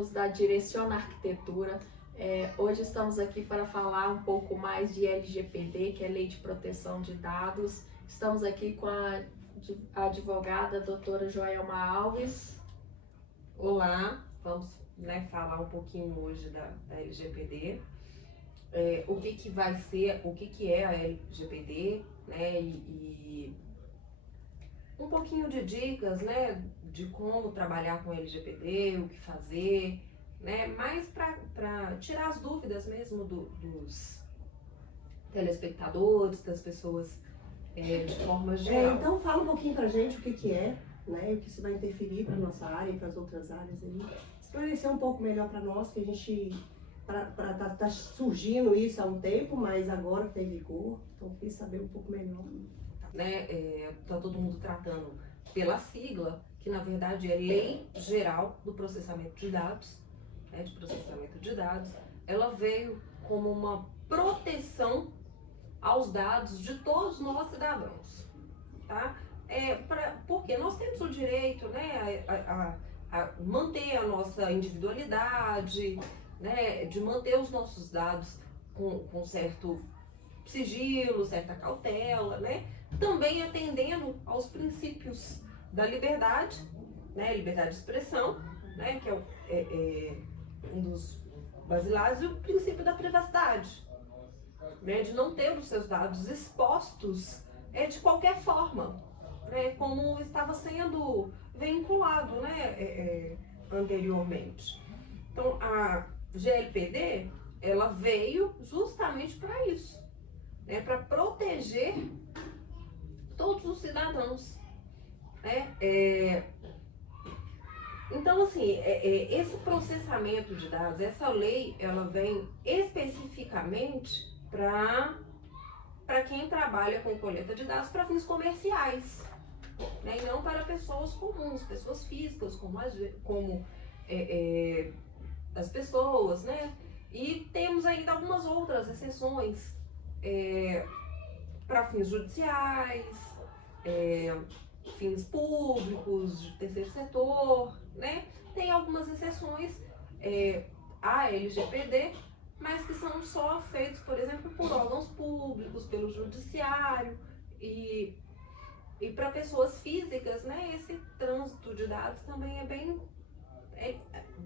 somos da Direciona Arquitetura. Hoje estamos aqui para falar um pouco mais de LGPD, que é Lei de Proteção de Dados. Estamos aqui com a advogada doutora Joelma Alves. Olá, vamos falar um pouquinho hoje da LGPD. O que vai ser, o que é a LGPD, né, e um pouquinho de dicas, né, de como trabalhar com LGPD, o que fazer, né, mais para tirar as dúvidas mesmo dos telespectadores, das pessoas de forma geral. Então fala um pouquinho pra gente o que é, né, o que isso vai interferir para nossa área e para as outras áreas aí. Esclarecer um pouco melhor para nós, que a gente tá surgindo isso há um tempo, mas agora tem vigor, então queria saber um pouco melhor. Né, tá todo mundo tratando pela sigla, que na verdade é Lei Geral do Processamento de Dados, né, de processamento de dados. Ela veio como uma proteção aos dados de todos nós cidadãos, tá? Porque nós temos o direito, né, a manter a nossa individualidade, né, de manter os nossos dados com certo sigilo, certa cautela, né? Também atendendo aos princípios da liberdade, né? Liberdade de expressão, né? Que é um dos basilares, e o princípio da privacidade, né? De não ter os seus dados expostos de qualquer forma, né? Como estava sendo vinculado, né? Anteriormente. Então, a GLPD, ela veio justamente para isso, né? Para proteger todos os cidadãos, né? Então, assim, esse processamento de dados, essa lei, ela vem especificamente para quem trabalha com coleta de dados para fins comerciais, né? E não para pessoas comuns, pessoas físicas, como as pessoas, né? E temos ainda algumas outras exceções para fins judiciais, fins públicos, de terceiro setor, né? Tem algumas exceções à LGPD, mas que são só feitos, por exemplo, por órgãos públicos, pelo judiciário e para pessoas físicas, né? Esse trânsito de dados também é bem,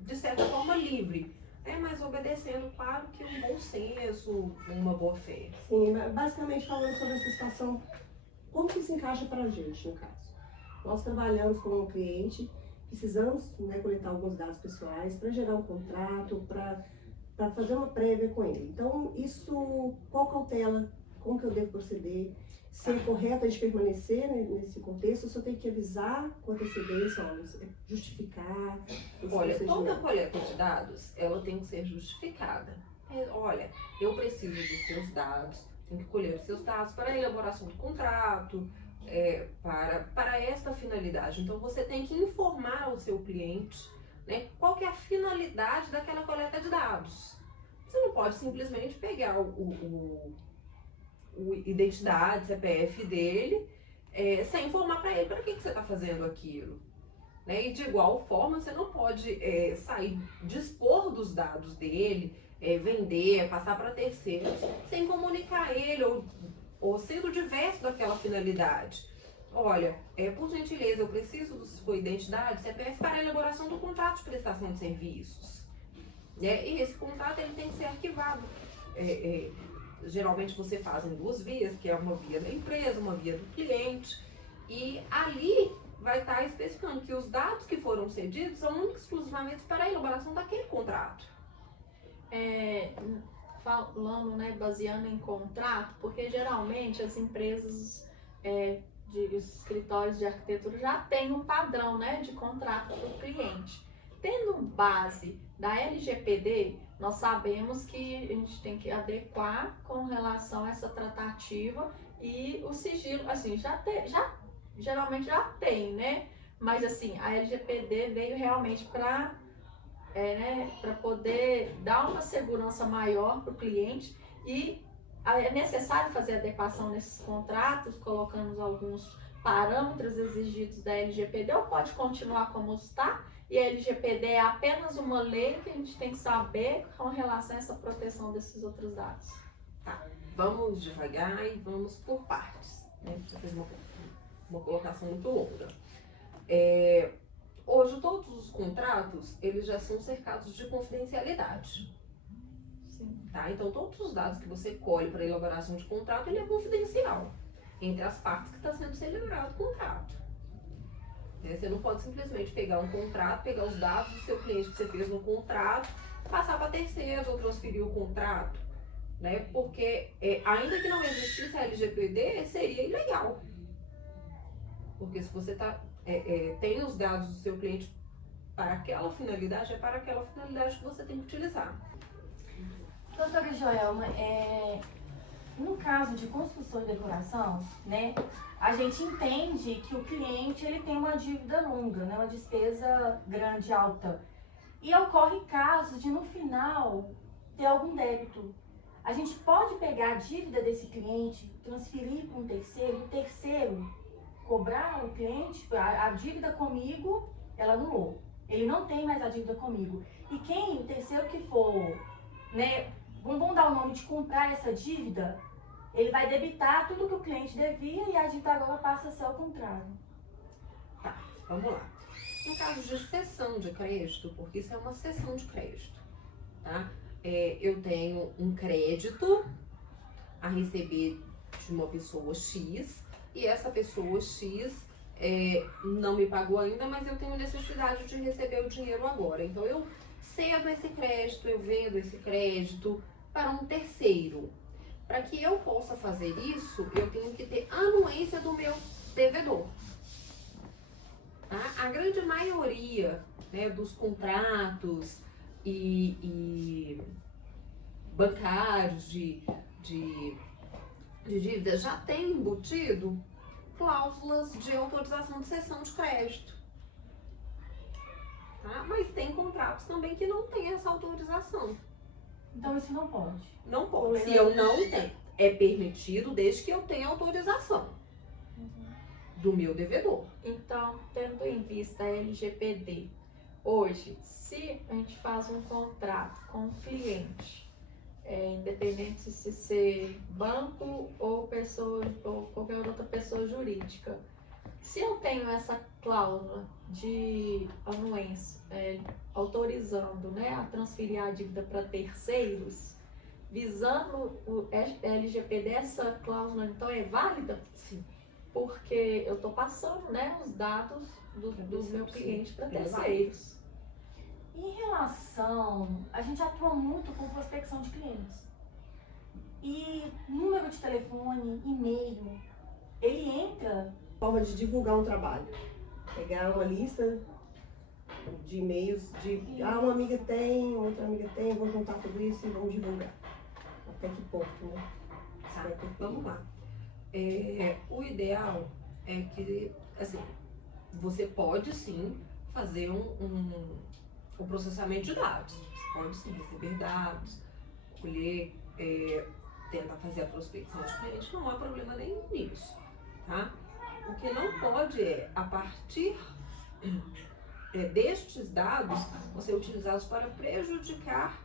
de certa forma, livre, né? Mas obedecendo, claro, que um bom senso, uma boa fé. Sim, basicamente falando sobre essa situação, como que se encaixa para a gente, no caso? Nós trabalhamos com um cliente, precisamos, né, coletar alguns dados pessoais para gerar um contrato, para fazer uma prévia com ele. Então, isso, qual cautela, como que eu devo proceder? Se é correto a gente permanecer, né, nesse contexto, eu só tenho que avisar com antecedência, justificar. Olha, toda coleta de dados, ela tem que ser justificada. Olha, eu preciso dos seus dados, tenho que colher os seus dados para a elaboração do contrato, para esta finalidade. Então, você tem que informar ao seu cliente, né, qual que é a finalidade daquela coleta de dados. Você não pode simplesmente pegar o identidade, CPF dele, sem informar para ele para que você está fazendo aquilo. Né? E de igual forma, você não pode dispor dos dados dele, vender, passar para terceiros, sem comunicar a ele ou sendo diverso daquela finalidade. Olha, por gentileza, eu preciso da sua identidade, CPF, para a elaboração do contrato de prestação de serviços. Né? E esse contrato ele tem que ser arquivado. Geralmente você faz em duas vias, que é uma via da empresa, uma via do cliente, e ali vai estar especificando que os dados que foram cedidos são únicos exclusivamente para a elaboração daquele contrato. Falando, né, baseando em contrato, porque geralmente as empresas de escritórios de arquitetura já têm um padrão, né, de contrato para o cliente. Tendo base da LGPD, nós sabemos que a gente tem que adequar com relação a essa tratativa e o sigilo, assim, geralmente já tem, né? Mas assim, a LGPD veio realmente para poder dar uma segurança maior para o cliente e é necessário fazer adequação nesses contratos, colocamos alguns parâmetros exigidos da LGPD ou pode continuar como está? E a LGPD é apenas uma lei que a gente tem que saber com relação a essa proteção desses outros dados. Vamos devagar e vamos por partes, né? Você fez uma colocação muito longa. Hoje, todos os contratos, eles já são cercados de confidencialidade. Sim. Tá? Então, todos os dados que você colhe para elaboração de contrato, ele é confidencial entre as partes que está sendo celebrado o contrato. Né? Você não pode simplesmente pegar um contrato, pegar os dados do seu cliente que você fez no contrato, passar para terceiros ou transferir o contrato, né? Porque ainda que não existisse a LGPD, seria ilegal. Porque se você tem os dados do seu cliente para aquela finalidade, é para aquela finalidade que você tem que utilizar. Doutora Joelma, no caso de construção e decoração, né, a gente entende que o cliente ele tem uma dívida longa, né, uma despesa grande, alta. E ocorre casos de no final ter algum débito. A gente pode pegar a dívida desse cliente, transferir para um terceiro, e o terceiro cobrar o cliente, a dívida comigo, ela anulou. Ele não tem mais a dívida comigo. E o terceiro que for, né, vamos dar o nome de comprar essa dívida, ele vai debitar tudo que o cliente devia e a dívida agora passa a ser ao contrário. Tá, vamos lá. No caso de cessão de crédito, porque isso é uma cessão de crédito, tá? Eu tenho um crédito a receber de uma pessoa X e essa pessoa X não me pagou ainda, mas eu tenho necessidade de receber o dinheiro agora. Então eu cedo esse crédito, eu vendo esse crédito para um terceiro. Para que eu possa fazer isso, eu tenho que ter anuência do meu devedor. Tá? A grande maioria, né, dos contratos e bancários de dívida já tem embutido cláusulas de autorização de cessão de crédito. Tá? Mas tem contratos também que não tem essa autorização. Então isso não pode. Não pode. Se eu não tenho, é permitido desde que eu tenha autorização do meu devedor. Então, tendo em vista a LGPD, hoje, se a gente faz um contrato com o cliente, independente se ser banco ou pessoa ou qualquer outra pessoa jurídica, se eu tenho essa cláusula de anuência autorizando, né, a transferir a dívida para terceiros, visando o LGPD, essa cláusula então é válida? Sim. Porque eu estou passando, né, os dados do meu cliente para terceiros. Em relação, a gente atua muito com prospecção de clientes. E número de telefone, e-mail, ele entra. Forma de divulgar um trabalho. Pegar uma lista de e-mails de uma amiga tem, outra amiga tem, vou juntar tudo isso e vamos divulgar. Até que ponto, né? Tá, vamos lá. O ideal é que, assim, você pode sim fazer um processamento de dados. Você pode sim receber dados, colher, tentar fazer a prospecção de cliente, não há problema nenhum nisso, tá? O que não pode a partir destes dados, você utilizá-los para prejudicar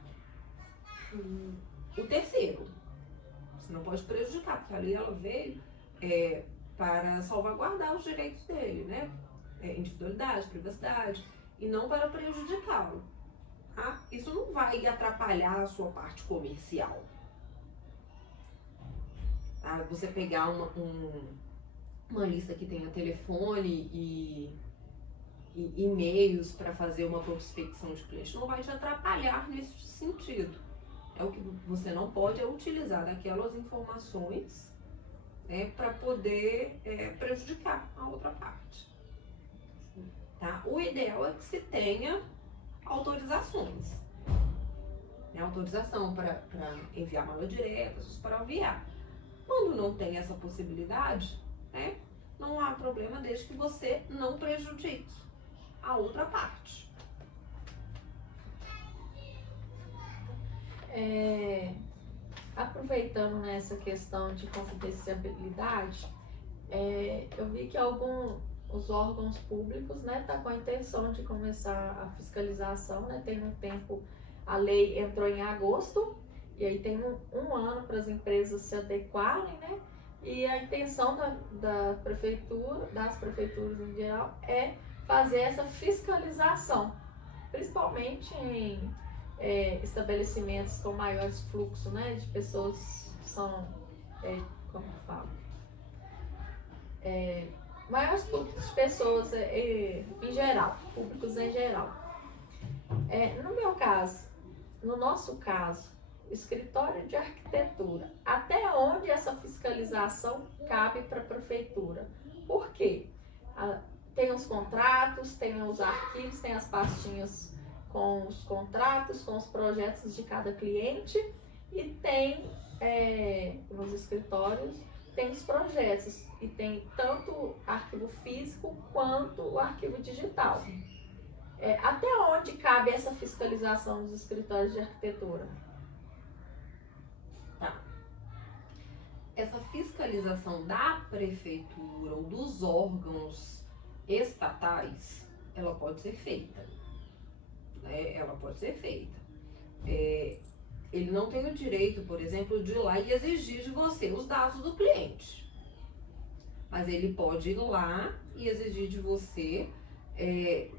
o terceiro. Você não pode prejudicar, porque a lei ela veio para salvaguardar os direitos dele, né? Individualidade, privacidade, e não para prejudicá-lo. Tá? Isso não vai atrapalhar a sua parte comercial. Tá? Você pegar uma lista que tenha telefone e e-mails para fazer uma prospecção de cliente não vai te atrapalhar nesse sentido. O que você não pode utilizar daquelas informações para poder prejudicar a outra parte. Tá? O ideal é que se tenha autorizações. Autorização para enviar mala direta, para enviar. Quando não tem essa possibilidade, não há problema desde que você não prejudique a outra parte. Aproveitando nessa questão de confidencialidade, eu vi que os órgãos públicos, né, tá com a intenção de começar a fiscalização, né, tem um tempo, a lei entrou em agosto, e aí tem um ano para as empresas se adequarem, né, e a intenção das prefeituras em geral, é fazer essa fiscalização, principalmente em estabelecimentos com maiores fluxos, né, de pessoas que são, como que fala? Maiores públicos de pessoas em geral, públicos em geral. No meu caso, no nosso caso, escritório de arquitetura, até onde essa fiscalização cabe para a prefeitura? Por quê? Tem os contratos, tem os arquivos, tem as pastinhas com os contratos, com os projetos de cada cliente e tem, nos escritórios, tem os projetos e tem tanto o arquivo físico quanto o arquivo digital. Até onde cabe essa fiscalização dos escritórios de arquitetura? Essa fiscalização da prefeitura ou dos órgãos estatais, ela pode ser feita. Ela pode ser feita. Ele não tem o direito, por exemplo, de ir lá e exigir de você os dados do cliente. Mas ele pode ir lá e exigir de você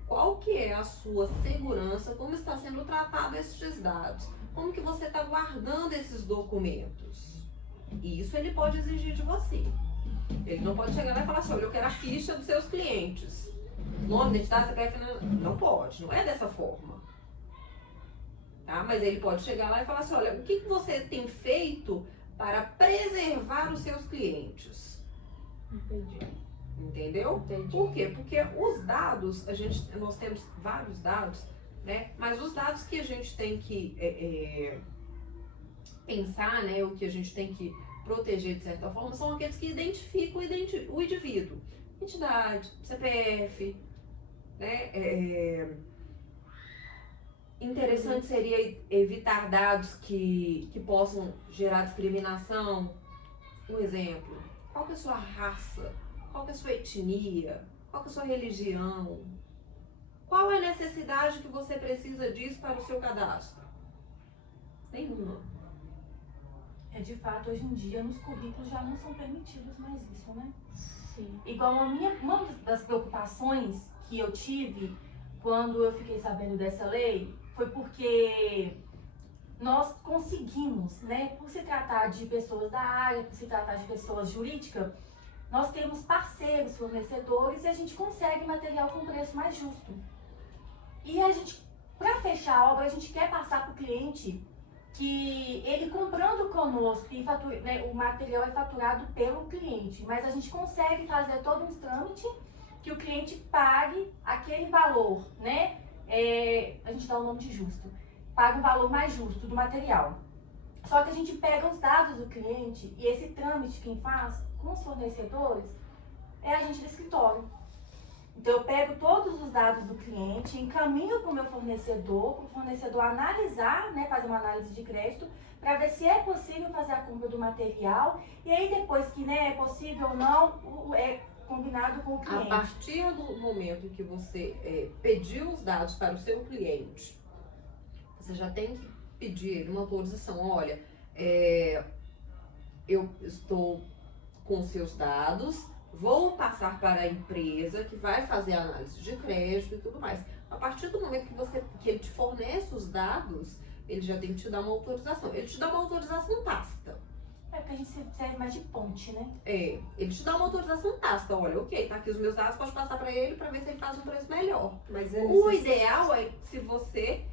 qual que é a sua segurança, como está sendo tratado esses dados, como que você está guardando esses documentos. E isso ele pode exigir de você. Ele não pode chegar lá e falar assim, olha, eu quero a ficha dos seus clientes. Nome, identidade, CPF, não pode, não é dessa forma. Tá? Mas ele pode chegar lá e falar assim, olha, o que você tem feito para preservar os seus clientes? Entendi. Entendeu? Entendi. Por quê? Porque os dados, nós temos vários dados, né? Mas os dados que a gente tem que pensar, né? O que a gente tem que proteger de certa forma, são aqueles que identificam o indivíduo. Identidade, CPF, né? Interessante seria evitar dados que possam gerar discriminação. Um exemplo, qual que é a sua raça? Qual que é a sua etnia? Qual que é a sua religião? Qual é a necessidade que você precisa disso para o seu cadastro? Nenhuma. De fato, hoje em dia, nos currículos já não são permitidos mais isso, né? Sim. Igual uma das preocupações que eu tive quando eu fiquei sabendo dessa lei foi porque nós conseguimos, né, por se tratar de pessoas da área, por se tratar de pessoas jurídicas, nós temos parceiros, fornecedores e a gente consegue material com preço mais justo. E a gente, para fechar a obra, a gente quer passar para o cliente que ele comprando conosco, o material é faturado pelo cliente, mas a gente consegue fazer todo um trâmite que o cliente pague aquele valor, né? A gente dá o nome de justo, paga o valor mais justo do material. Só que a gente pega os dados do cliente e esse trâmite quem faz com os fornecedores é a gente do escritório. Então eu pego todos os dados do cliente, encaminho para o meu fornecedor, para o fornecedor analisar, né, fazer uma análise de crédito, para ver se é possível fazer a compra do material. E aí depois que, né, é possível ou não, é combinado com o cliente. A partir do momento que você pediu os dados para o seu cliente, você já tem que pedir uma autorização. Olha, eu estou com os seus dados, vou passar para a empresa que vai fazer a análise de crédito e tudo mais. A partir do momento que ele te fornece os dados, ele já tem que te dar uma autorização. Ele te dá uma autorização tácita. Porque a gente serve mais de ponte, né? Ele te dá uma autorização tácita. Olha, ok, tá aqui os meus dados, pode passar para ele para ver se ele faz um preço melhor. Mas O ideal é se você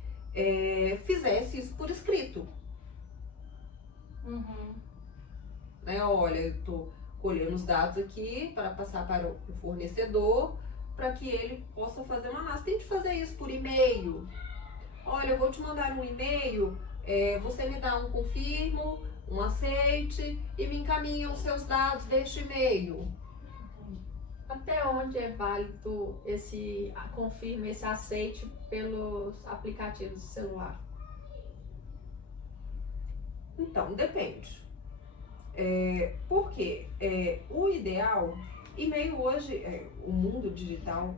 fizesse isso por escrito. Uhum. Né? Olha, eu tô colhendo os dados aqui para passar para o fornecedor, para que ele possa fazer uma análise. Tente fazer isso por e-mail. Olha, eu vou te mandar um e-mail, você me dá um confirmo, um aceite e me encaminha os seus dados deste e-mail. Até onde é válido esse confirme, esse aceite pelos aplicativos de celular? Então, depende. Por quê? O ideal, e meio hoje, o mundo digital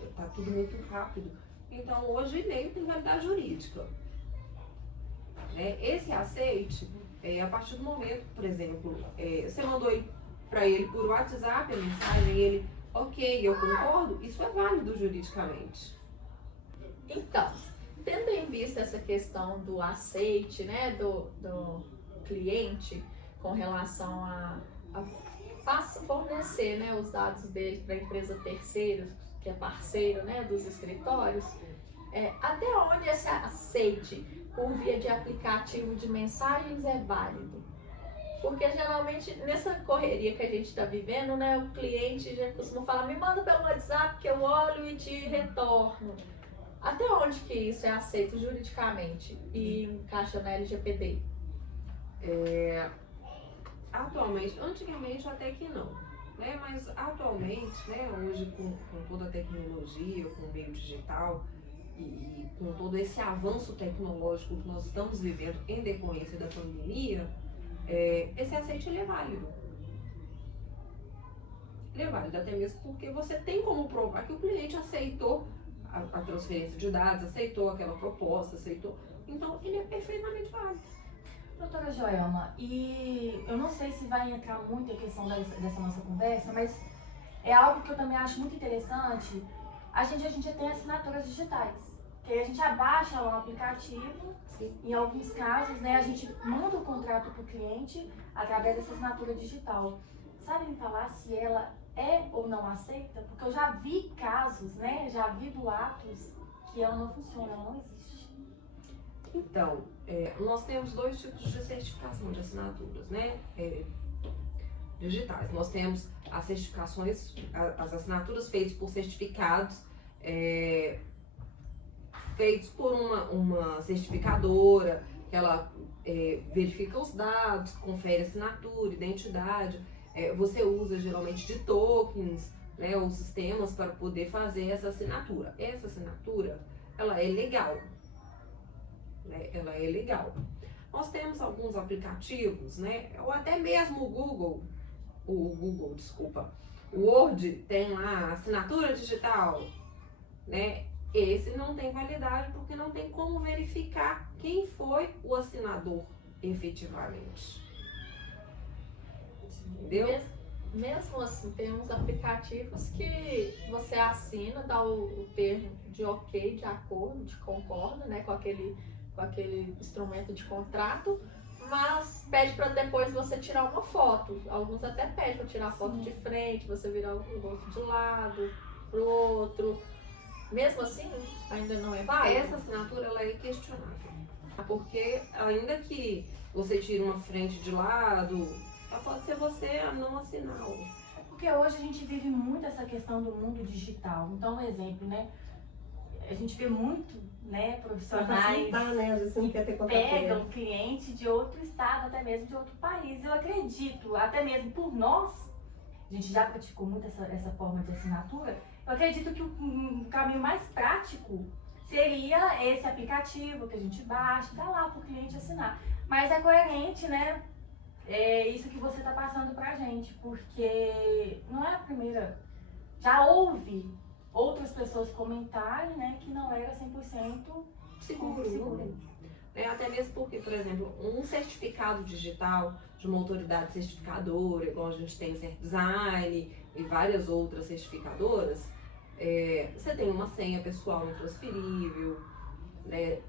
está tudo muito rápido, então hoje o e-mail tem validade jurídica. Esse aceite, a partir do momento, por exemplo, você mandou para ele por WhatsApp a mensagem, ele, ok, eu concordo, isso é válido juridicamente. Então, tendo em vista essa questão do aceite, né, do cliente com relação a fornecer, né, os dados dele para a empresa terceira, que é parceiro, né, dos escritórios, até onde esse aceite por via de aplicativo de mensagens é válido? Porque geralmente nessa correria que a gente está vivendo, né, o cliente já costuma falar, me manda pelo WhatsApp que eu olho e te retorno. Até onde que isso é aceito juridicamente e encaixa na LGPD? Atualmente, antigamente até que não, né? Mas atualmente, né, hoje com toda a tecnologia, com o meio digital e com todo esse avanço tecnológico que nós estamos vivendo em decorrência da pandemia, esse aceite ele é válido. Ele é válido até mesmo porque você tem como provar que o cliente aceitou a transferência de dados, aceitou aquela proposta, aceitou. Então, ele é perfeitamente válido. Doutora Joelma, e eu não sei se vai entrar muito a questão dessa nossa conversa, mas é algo que eu também acho muito interessante. A gente já tem assinaturas digitais, que aí a gente abaixa lá o aplicativo. Sim. Em alguns casos, né, a gente manda o contrato para o cliente através dessa assinatura digital. Sabe me falar se ela é ou não aceita? Porque eu já vi casos, né, já vi boatos que ela não funciona, ela não existe. Então, nós temos dois tipos de certificação de assinaturas, né, digitais. Nós temos as certificações, as assinaturas feitas por certificados, feitos por uma certificadora, que ela verifica os dados, confere assinatura, identidade. Você usa geralmente de tokens, né, ou sistemas para poder fazer essa assinatura. Essa assinatura, ela é legal. Ela é legal. Nós temos alguns aplicativos, né, ou até mesmo o Word tem lá assinatura digital, né? Esse não tem validade porque não tem como verificar quem foi o assinador efetivamente. Entendeu? Mesmo assim, tem uns aplicativos que você assina, dá o termo de ok, de acordo, de concorda, né, com aquele instrumento de contrato, mas pede para depois você tirar uma foto. Alguns até pedem para tirar a foto de frente, você virar o rosto de lado, pro outro. Mesmo assim, ainda não é válido? Essa assinatura ela é questionável, porque ainda que você tire uma frente de lado, pode ser você a não assinar. Porque hoje a gente vive muito essa questão do mundo digital. Então, um exemplo, né? A gente vê muito, né, profissionais né? Às vezes você não quer ter contato. Pegam cliente de outro estado, até mesmo de outro país. Eu acredito, até mesmo por nós, a gente já praticou muito essa forma de assinatura, eu acredito que o caminho mais prático seria esse aplicativo que a gente baixa, dá lá para o cliente assinar. Mas é coerente, né? É isso que você está passando pra gente, porque não é a primeira. Já houve outras pessoas comentarem, né, que não era 100% seguro. Até mesmo porque, por exemplo, um certificado digital de uma autoridade certificadora, igual a gente tem CertDesign e várias outras certificadoras, você tem uma senha pessoal intransferível, né?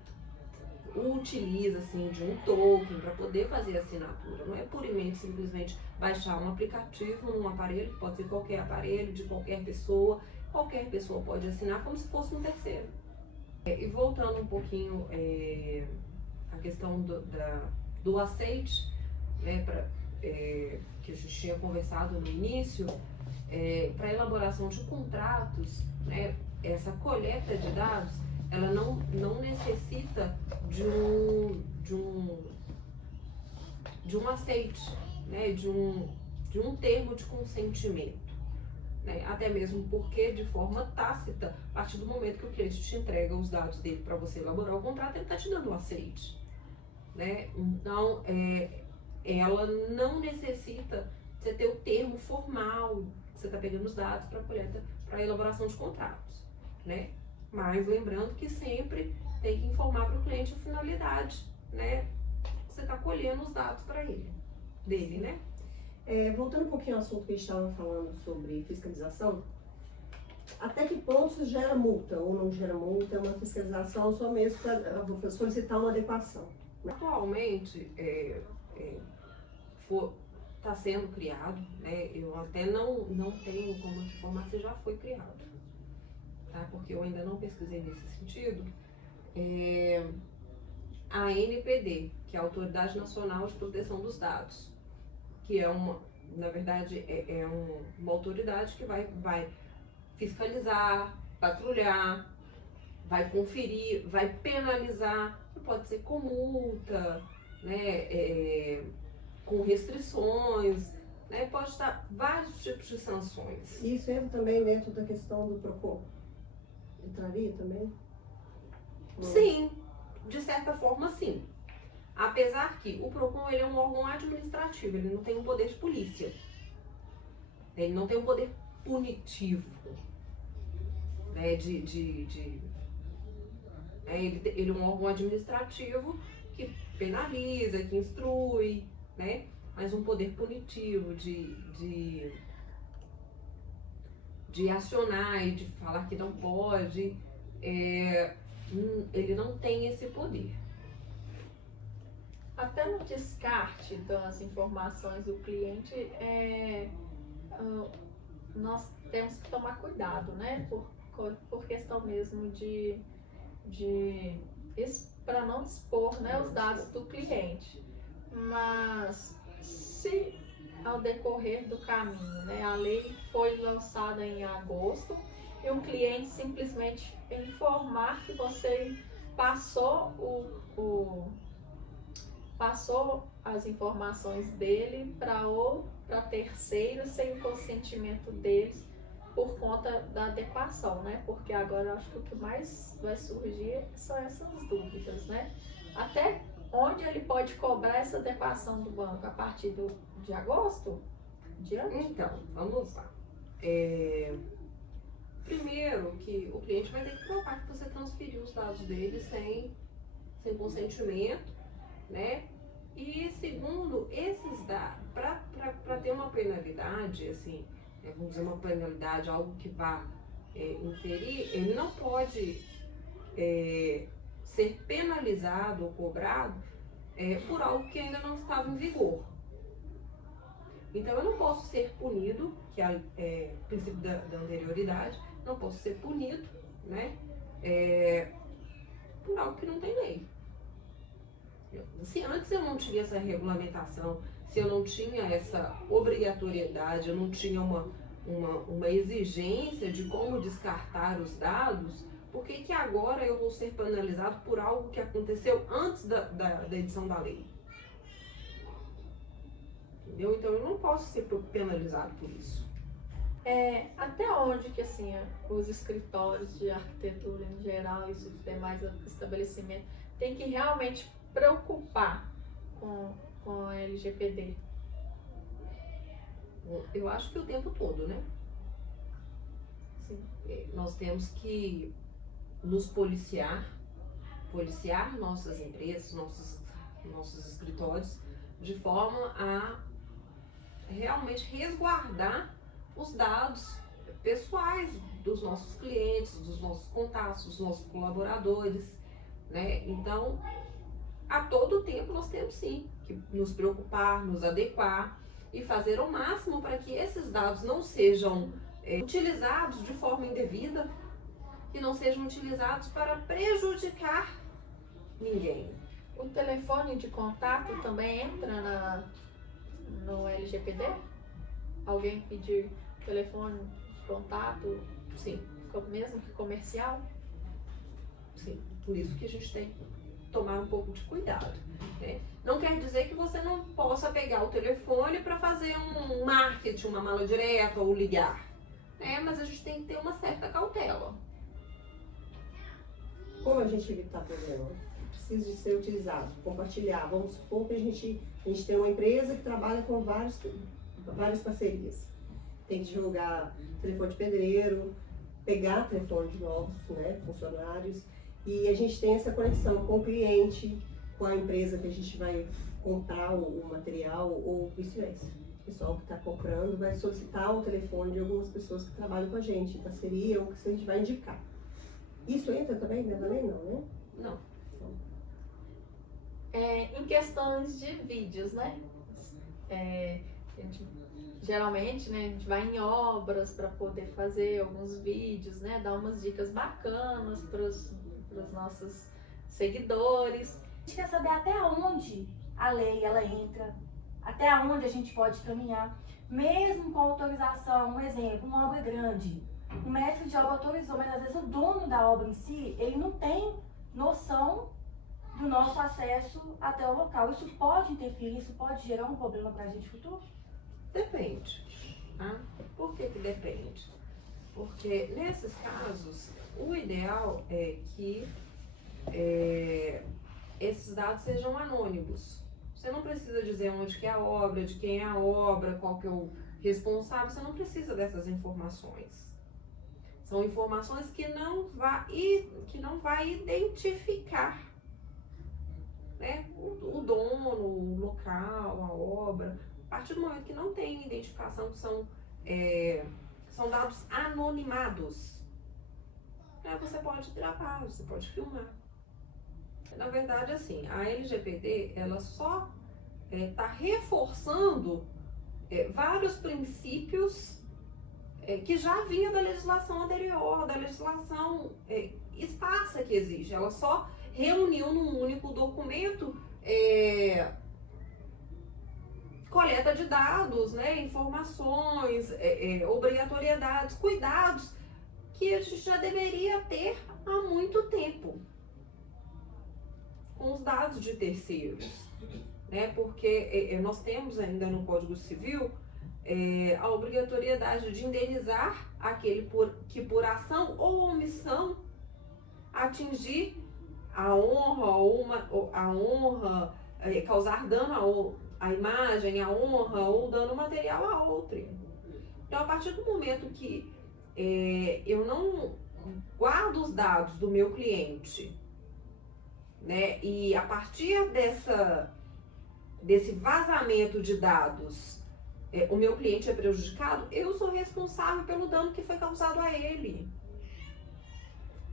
Utiliza assim de um token para poder fazer a assinatura. Não é puramente simplesmente baixar um aplicativo num aparelho, pode ser qualquer aparelho de qualquer pessoa pode assinar como se fosse um terceiro. E voltando um pouquinho a questão do aceite, né, que a gente tinha conversado no início, para elaboração de contratos, né, essa coleta de dados ela não necessita de um aceite, né, de um termo de consentimento, né, até mesmo porque de forma tácita, a partir do momento que o cliente te entrega os dados dele para você elaborar o contrato, ele está te dando o aceite, né? Então, ela não necessita você ter o termo formal, que você está pegando os dados para coleta, para elaboração de contratos, né? Mas lembrando que sempre tem que informar para o cliente a finalidade, né? Você está colhendo os dados para dele, né? Voltando um pouquinho ao assunto que a gente estava falando sobre fiscalização, até que ponto isso gera multa ou não gera multa, é uma fiscalização só mesmo para solicitar uma adequação? Atualmente está sendo criado, né? Eu até não tenho como te informar se já foi criado, tá? Porque eu ainda não pesquisei nesse sentido. A ANPD, que é a Autoridade Nacional de Proteção dos Dados, que é na verdade, uma autoridade que vai fiscalizar, patrulhar, vai conferir, vai penalizar, pode ser com multa, né, com restrições, né, pode estar vários tipos de sanções. Isso entra também dentro da questão do PROCON? Entraria também? Sim, de certa forma sim. Apesar que o PROCON ele é um órgão administrativo, ele não tem um poder de polícia. Ele não tem um poder punitivo. Né, ele é um órgão administrativo que penaliza, que instrui, né? Mas um poder punitivo de acionar e de falar que não pode, ele não tem esse poder. Até no descarte das informações do cliente, nós temos que tomar cuidado, né? Por questão mesmo para não expor, né, os dados do cliente. Mas se ao decorrer do caminho, né, a lei foi lançada em agosto e o cliente simplesmente informar que você passou as informações dele para terceiros sem o consentimento deles por conta da adequação, né? Porque agora eu acho que o que mais vai surgir são essas dúvidas, né? Até onde ele pode cobrar essa adequação do banco? A partir de agosto? Diante? Então, vamos lá. Primeiro que o cliente vai ter que provar que você transferiu os dados dele sem consentimento, né? E segundo, esses dados, para ter uma penalidade, assim, vamos dizer uma penalidade, algo que vá inferir, ele não pode ser penalizado ou cobrado por algo que ainda não estava em vigor. Então eu não posso ser punido, que é o princípio da anterioridade, não posso ser punido, né, por algo que não tem lei. Se antes eu não tinha essa regulamentação, se eu não tinha essa obrigatoriedade, eu não tinha uma exigência de como descartar os dados, por que agora eu vou ser penalizado por algo que aconteceu antes da edição da lei? Entendeu? Então eu não posso ser penalizado por isso. Até onde que assim, os escritórios de arquitetura em geral e os demais estabelecimentos têm que realmente preocupar com a LGPD? Eu acho que o tempo todo, né? Sim. Nós temos que nos policiar nossas empresas, nossos escritórios, de forma a realmente resguardar os dados pessoais dos nossos clientes, dos nossos contatos, dos nossos colaboradores, né? Então, a todo tempo nós temos sim que nos preocupar, nos adequar e fazer o máximo para que esses dados não sejam utilizados de forma indevida, que não sejam utilizados para prejudicar ninguém. O telefone de contato também entra no LGPD? Alguém pedir telefone de contato, Sim, mesmo que comercial? sim. Por isso que a gente tem que tomar um pouco de cuidado, né? Não quer dizer que você não possa pegar o telefone para fazer um marketing, uma mala direta ou ligar, né? Mas a gente tem que ter uma certa cautela. Como a gente evitar problema? precisa de ser utilizado, compartilhar. Vamos supor que a gente tem uma empresa que trabalha com várias parcerias. Tem que divulgar telefone de pedreiro, pegar telefones novos, né, funcionários, e a gente tem essa conexão com o cliente, com a empresa que a gente vai comprar o material ou vice-versa. O pessoal que está comprando vai solicitar o telefone de algumas pessoas que trabalham com a gente, em parceria, ou que a gente vai indicar. Isso entra também dentro da lei, não, né? Não. Em questões de vídeos, né? Geralmente, né, a gente vai em obras para poder fazer alguns vídeos, né? Dar umas dicas bacanas para os nossos seguidores. A gente quer saber até onde a lei ela entra, até onde a gente pode caminhar, mesmo com autorização. Um exemplo, uma obra grande. O mestre de obra autorizou, mas às vezes o dono da obra em si, ele não tem noção do nosso acesso até o local. Isso pode interferir, isso pode gerar um problema para a gente futuro? Depende. Tá? Por que depende? Porque nesses casos, o ideal é que esses dados sejam anônimos. Você não precisa dizer onde que é a obra, de quem é a obra, qual que é o responsável, você não precisa dessas informações. São informações que não vai identificar, né, o dono, o local, a obra. A partir do momento que não tem identificação, que são dados anonimados, né, você pode gravar, você pode filmar. Na verdade, assim, a LGPD, ela só está reforçando vários princípios que já vinha da legislação anterior, da legislação esparsa que existe. Ela só reuniu num único documento coleta de dados, né, informações, obrigatoriedades, cuidados que a gente já deveria ter há muito tempo com os dados de terceiros, né, porque nós temos ainda no Código Civil a obrigatoriedade de indenizar aquele que por ação ou omissão atingir a honra, causar dano à imagem, a honra ou dano material a outrem. Então, a partir do momento que eu não guardo os dados do meu cliente, né, e a partir desse vazamento de dados, o meu cliente é prejudicado, eu sou responsável pelo dano que foi causado a ele.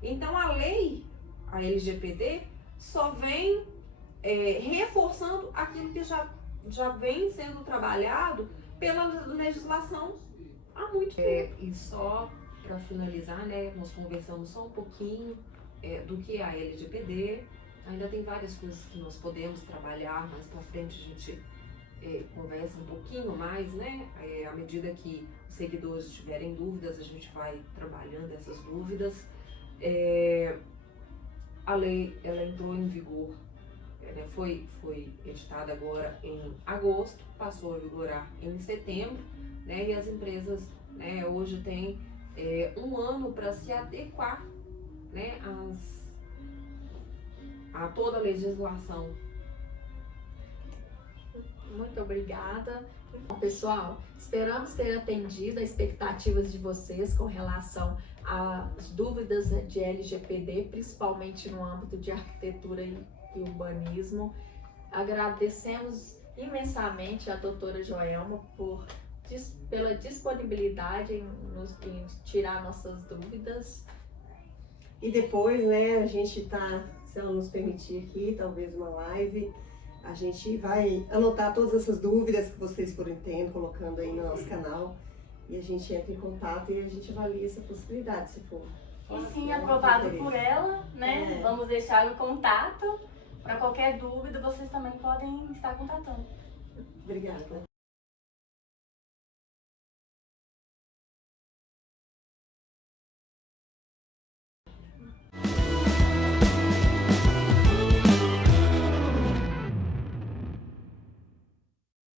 Então, a lei, a LGPD, só vem reforçando aquilo que já vem sendo trabalhado pela legislação há muito tempo. E só para finalizar, né, nós conversamos só um pouquinho do que é a LGPD. Ainda tem várias coisas que nós podemos trabalhar, mais para frente a gente conversa um pouquinho mais, né? À medida que os seguidores tiverem dúvidas, a gente vai trabalhando essas dúvidas. A lei, ela entrou em vigor, né, foi editada agora em agosto, passou a vigorar em setembro, né, e as empresas, né, hoje têm um ano para se adequar, né, a toda a legislação. Muito obrigada. Bom, pessoal, esperamos ter atendido as expectativas de vocês com relação às dúvidas de LGPD, principalmente no âmbito de arquitetura e urbanismo. Agradecemos imensamente a doutora Joelma pela disponibilidade em tirar nossas dúvidas. E depois, né, a gente tá, se ela nos permitir aqui, talvez uma live, a gente vai anotar todas essas dúvidas que vocês forem tendo, colocando aí no nosso canal, e a gente entra em contato e a gente avalia essa possibilidade, se for. E sim, aprovado por ela, né? Vamos deixar o contato. Para qualquer dúvida, vocês também podem estar contatando. Obrigada.